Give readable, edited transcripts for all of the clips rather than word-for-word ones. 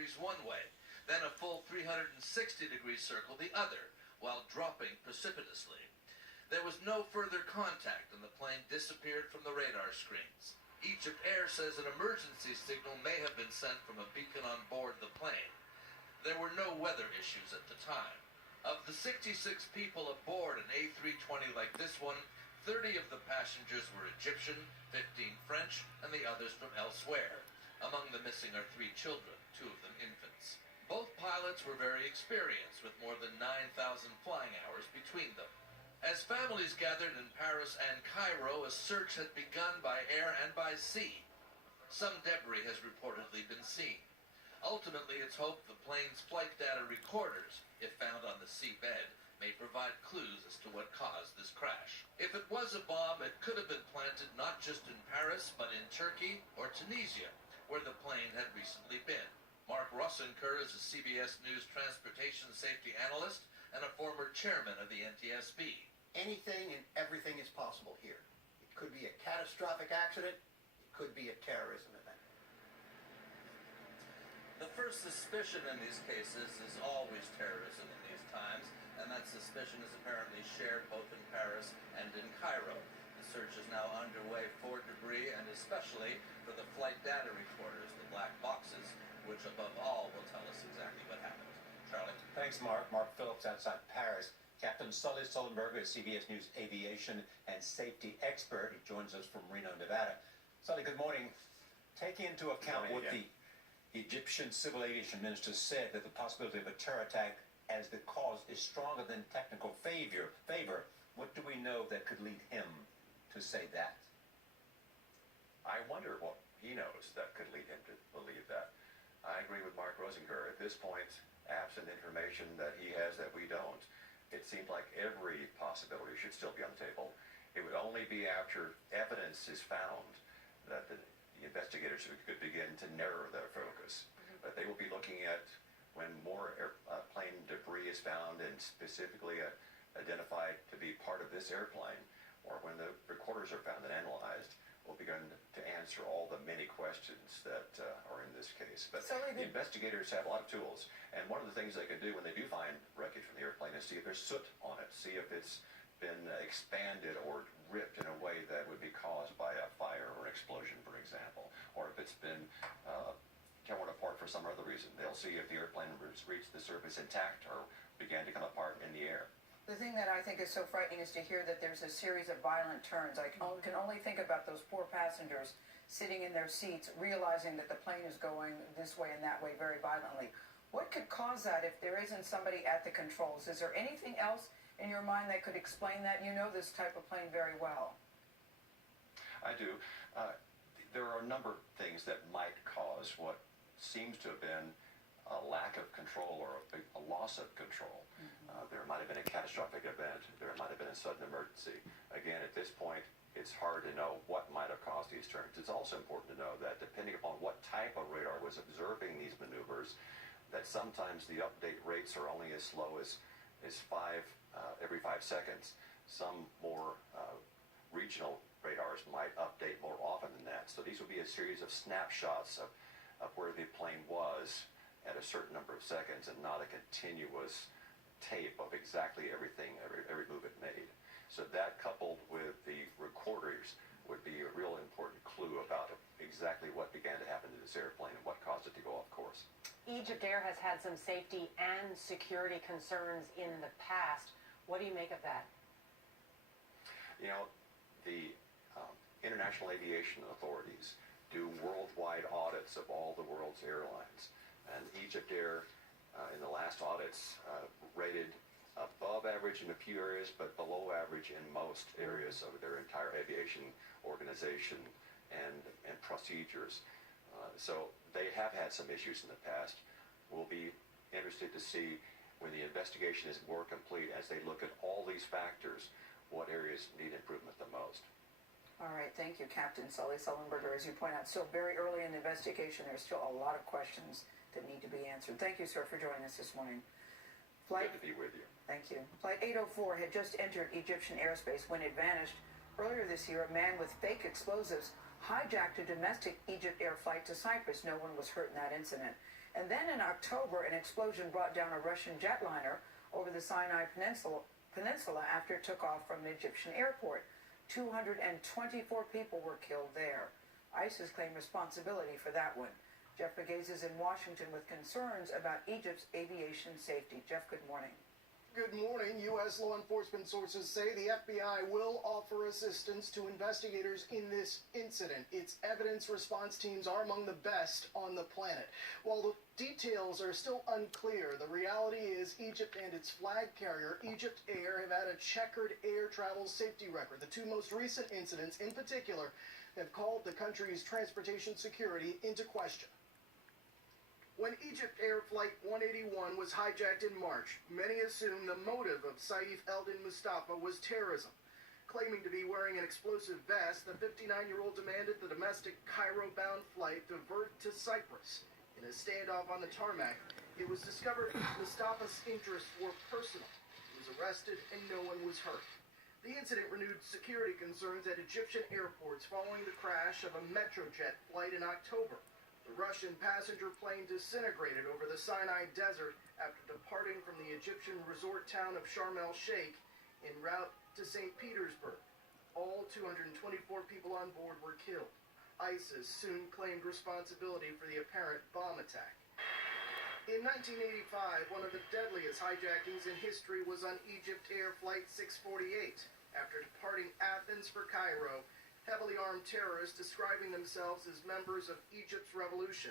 degrees one way, then a full 360-degree circle the other, while dropping precipitously. There was no further contact and the plane disappeared from the radar screens. Egypt Air says an emergency signal may have been sent from a beacon on board the plane. There were no weather issues at the time. Of the 66 people aboard an A320 like this one, 30 of the passengers were Egyptian, 15 French, and the others from elsewhere. Among the missing are 3 children, 2 of them infants. Both pilots were very experienced, with more than 9,000 flying hours between them. As families gathered in Paris and Cairo, a search had begun by air and by sea. Some debris has reportedly been seen. Ultimately, it's hoped the plane's flight data recorders, if found on the seabed, may provide clues as to what caused this crash. If it was a bomb, it could have been planted not just in Paris, but in Turkey or Tunisia, where the plane had recently been. Mark Rosenker is a CBS News transportation safety analyst and a former chairman of the NTSB. Anything and everything is possible here. It could be a catastrophic accident. It could be a terrorism event. The first suspicion in these cases is always terrorism in these times, and that suspicion is apparently shared both in Paris and in Cairo. The search is now underway for debris and especially for the flight data recorders, the black boxes, which above all will tell us exactly what happened. Charlie? Thanks, Mark. Mark Phillips outside Paris. Captain Sully Sullenberger, CBS News aviation and safety expert. He joins us from Reno, Nevada. Sully, good morning. Taking into account what the Egyptian civil aviation minister said, that the possibility of a terror attack as the cause is stronger than technical favor, what do we know that could lead him to say that? I wonder what he knows that could lead him to believe that. I agree with Mark Rosenker. At this point, absent information that he has that we don't, it seems like every possibility should still be on the table. It would only be after evidence is found that the investigators could begin to narrow their focus. But they will be looking at when more plane debris is found and specifically identified to be part of this airplane, or when the recorders are found and analyzed, we'll begin to answer all the many questions that are in this case. But the investigators have a lot of tools, and one of the things they can do when they do find wreckage from the airplane is see if there's soot on it, see if it's been expanded or ripped in a way that would be caused by a fire or explosion, for example, or if it's been torn apart for some other reason. They'll see if the airplane has reached the surface intact or began to come apart in the air. The thing that I think is so frightening is to hear that there's a series of violent turns. I can only think about those poor passengers sitting in their seats, realizing that the plane is going this way and that way very violently. What could cause that if there isn't somebody at the controls? Is there anything else in your mind that could explain that? You know this type of plane very well. I do. There are a number of things that might cause what seems to have been a lack of control or a loss of control. There might have been a catastrophic event. There might have been a sudden emergency. Again, at this point, it's hard to know what might have caused these turns. It's also important to know that depending upon what type of radar was observing these maneuvers, that sometimes the update rates are only as slow as every 5 seconds. Some more regional radars might update more often than that. So these would be a series of snapshots of where the plane was at a certain number of seconds, and not a continuous tape of exactly everything, every move it made. So that, coupled with the recorders, would be a real important clue about exactly what began to happen to this airplane and what caused it to go off course. Egypt Air has had some safety and security concerns in the past. What do you make of that? You know, the international aviation authorities do worldwide audits of all the world's airlines. And Egypt Air, in the last audits, rated above average in a few areas, but below average in most areas of their entire aviation organization and procedures. So they have had some issues in the past. We'll be interested to see when the investigation is more complete, as they look at all these factors, what areas need improvement the most. All right, thank you, Captain Sully Sullenberger. As you point out, still very early in the investigation. There's still a lot of questions that need to be answered. Thank you, sir, for joining us this morning. Good to be with you. Thank you. Flight 804 had just entered Egyptian airspace when it vanished. Earlier this year, a man with fake explosives hijacked a domestic Egypt Air flight to Cyprus. No one was hurt in that incident. And then in October, an explosion brought down a Russian jetliner over the Sinai Peninsula after it took off from an Egyptian airport. 224 people were killed there. ISIS claimed responsibility for that one. Jeff Begay is in Washington with concerns about Egypt's aviation safety. Jeff, good morning. Good morning. U.S. law enforcement sources say the FBI will offer assistance to investigators in this incident. Its evidence response teams are among the best on the planet. While the details are still unclear, the reality is Egypt and its flag carrier, Egypt Air, have had a checkered air travel safety record. The two most recent incidents, in particular, have called the country's transportation security into question. When Egypt Air Flight 181 was hijacked in March, many assumed the motive of Saif Eldin Mustafa was terrorism. Claiming to be wearing an explosive vest, the 59-year-old demanded the domestic Cairo-bound flight divert to Cyprus. In a standoff on the tarmac, it was discovered Mustafa's interests were personal. He was arrested and no one was hurt. The incident renewed security concerns at Egyptian airports following the crash of a Metrojet flight in October. The Russian passenger plane disintegrated over the Sinai Desert after departing from the Egyptian resort town of Sharm el-Sheikh en route to St. Petersburg. All 224 people on board were killed. ISIS soon claimed responsibility for the apparent bomb attack. In 1985, one of the deadliest hijackings in history was on Egypt Air Flight 648. After departing Athens for Cairo, heavily armed terrorists describing themselves as members of Egypt's revolution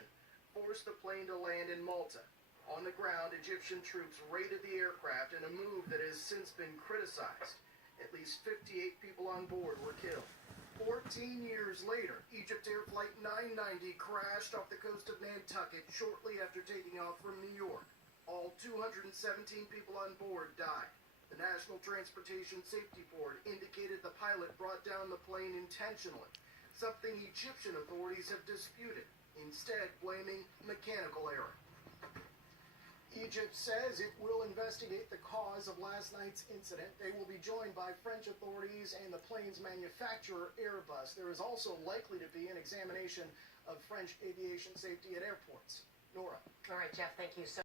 forced the plane to land in Malta. On the ground, Egyptian troops raided the aircraft in a move that has since been criticized. At least 58 people on board were killed. 14 years later, Egypt Air Flight 990 crashed off the coast of Nantucket shortly after taking off from New York. All 217 people on board died. The National Transportation Safety Board indicated the pilot brought down the plane intentionally, something Egyptian authorities have disputed, instead blaming mechanical error. Egypt says it will investigate the cause of last night's incident. They will be joined by French authorities and the plane's manufacturer, Airbus. There is also likely to be an examination of French aviation safety at airports. Nora. All right, Jeff, thank you so